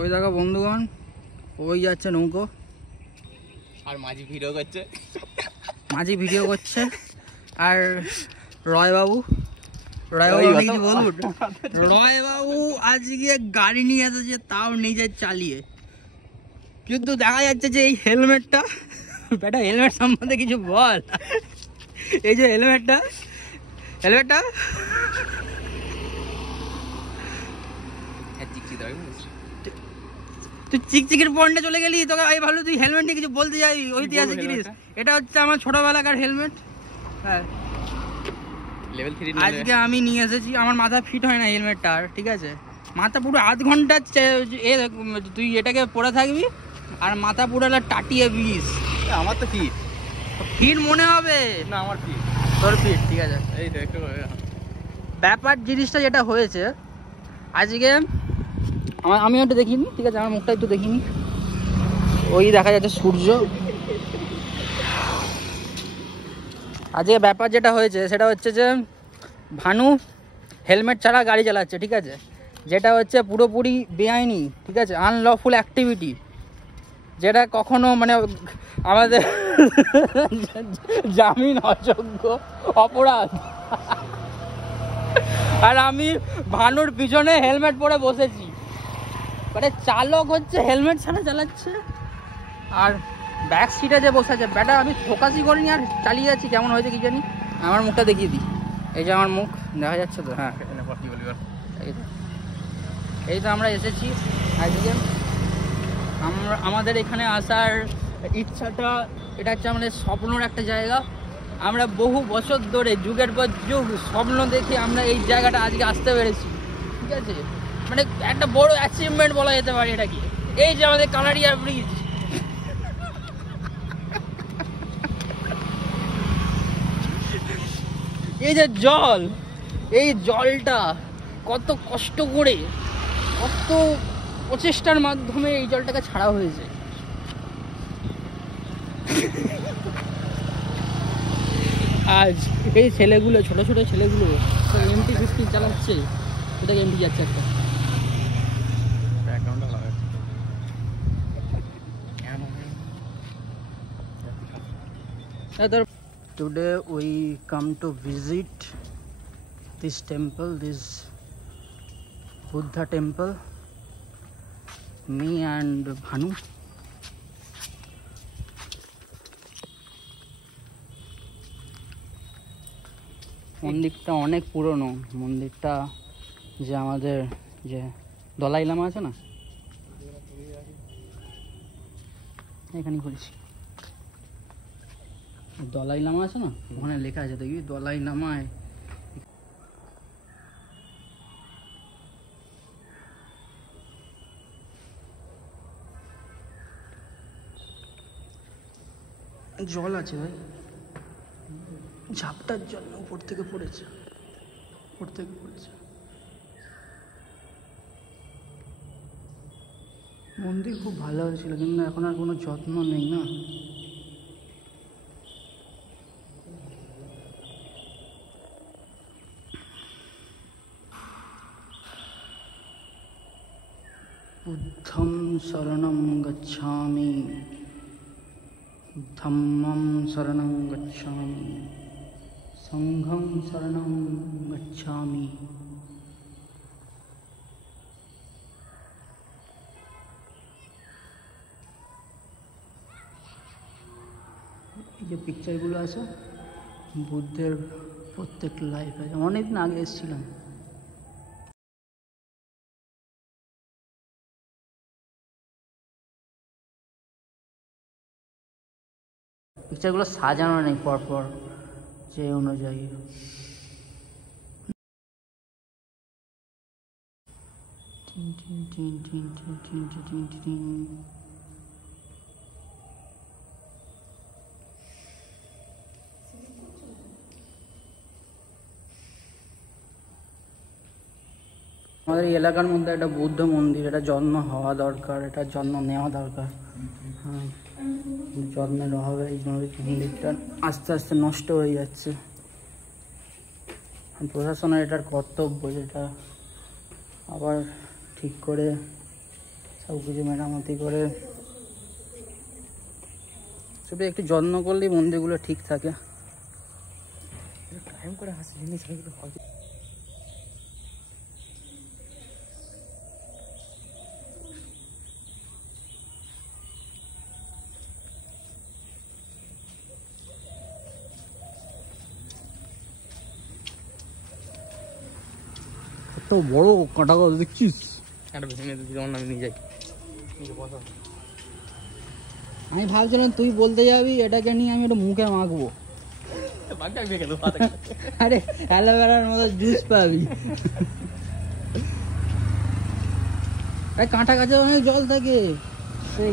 ওই দেখো বন্ধুগণ, ওই যাচ্ছে নৌকো আর মাঝি ভিডিও করছে। আর রয়বাবু কিছু বলুন। রয়বাবু আজকে গাড়ি নিয়ে এসেছে, তাও নিজে চালিয়ে, কিন্তু দেখা যাচ্ছে যে এই হেলমেটটা, বেটা হেলমেট সম্বন্ধে কিছু বল। এই যে হেলমেটটা তুই চিকচিকের পয়েন্টে চলে গেলি, তোকে আমি ভাবলো তুই হেলমেট নিয়ে কিছু বলতে যাই ঐতিহাসিক জিনিস। এটা হচ্ছে আমার ছোটবেলাকার হেলমেট। হ্যাঁ, আজকে আমি নিয়ে এসেছি। আমার মাথা ফিট হয় না হেলমেটটা, আর ঠিক আছে, মাথা পুরো আধ ঘন্টা তুই এটাকে পরে থাকবি আর মাথা পুরো টাটিয়ে বিষ। আমার তো ফিট মনে হবে না, আমার তোর ফিট, ঠিক আছে। এই তো একটু ব্যাপার জিনিসটা যেটা হয়েছে আজকে, আমি একটু দেখিনি, ঠিক আছে, আমার মুখটা একটু দেখিনি। ওই দেখা যাচ্ছে সূর্য। আজকে ব্যাপার যেটা হয়েছে সেটা হচ্ছে যে ভানু হেলমেট ছাড়া গাড়ি চালাচ্ছে, ঠিক আছে, যেটা হচ্ছে পুরোপুরি বেআইনি, ঠিক আছে, আনলফুল অ্যাক্টিভিটি, যেটা কখনো মানে আমাদের জামিন অযোগ্য অপরাধ। আর আমি ভানুর পিছনে হেলমেট পরে বসেছি, মানে চালক হচ্ছে হেলমেট ছাড়া চালাচ্ছে, আর ব্যাক সিটে যে বসে আছে ব্যাটা, আমি ফোকাসই করিনি আর চালিয়ে যাচ্ছি। কেমন হয়েছে কি জানি। আমার মুখটা দেখিয়ে দিই, এই যে আমার মুখ দেখা যাচ্ছে তো। হ্যাঁ, এই তো আমরা এসেছি আজকে। আমাদের এখানে আসার ইচ্ছাটা, এটা হচ্ছে আমাদের স্বপ্নর একটা জায়গা। আমরা বহু বছর ধরে যুগের পর যুগ স্বপ্ন দেখে আমরা এই জায়গাটা আজকে আসতে পেরেছি, ঠিক আছে, মানে একটা বড় অ্যাচিভমেন্ট বলা যেতে পারে এটাকে। এই যে আমাদের কানাডিয়া ব্রিজ, এই যে জল, এই জলটা কত কষ্ট করে, কত প্রচেষ্টার মাধ্যমে এই জলটাকে ছাড়া হয়েছে। আজ এই ছেলেগুলো, ছোট ছোট ছেলেগুলো MT-50 চালাচ্ছে, ওটাকে MT যাচ্ছে একটা। Today we come to visit this temple, this Buddha temple, me and Bhanu. মন্দিরটা অনেক পুরনো। মন্দিরটা যে আমাদের যে দলাই লামা আছে না, এখানেই করেছি। দলাই লামা আছে না, ওখানে লেখা আছে দেখবি, দলাই লামায় জল আছে ভাই, ঝাপটার জন্য উপর থেকে পড়েছে। মন্দির খুব ভালো হয়েছিল, কিন্তু এখন আর কোনো যত্ন নেই না। বুদ্ধং শরণং গচ্ছামি, ধম্মং শরণং গচ্ছামি, সংঘং শরণং গচ্ছামি। এই যে পিকচারগুলো আছে বুদ্ধের প্রত্যেক লাইফ আছে। অনেকদিন আগে এসেছিলাম। পিকচারগুলো সাজানো নেই পরপর যে অনুযায়ী। আমাদের এই এলাকার মধ্যে একটা বৌদ্ধ মন্দির, এটা যত্ন হওয়া দরকার, এটা যত্ন নেওয়া দরকার। হ্যাঁ, যত্নের অভাবে এই মন্দিরটা আস্তে আস্তে নষ্ট হয়ে যাচ্ছে। প্রশাসনের এটার কর্তব্য যেটা আবার ঠিক করে সব কিছু মেরামতি করে শুধু একটু যত্ন করলেই মন্দিরগুলো ঠিক থাকে। টাইম করে হাসলি তো বড় কাঁটা গাছ দেখছিস? আমি ভাবছিলাম তুই বলতে যাবি এটাকে নিয়ে আমি একটু মুখে মাখবো। আরে অ্যালোভেরার মতো জুস পাবি। কাঁটা গাছে অনেক জল থাকে সেই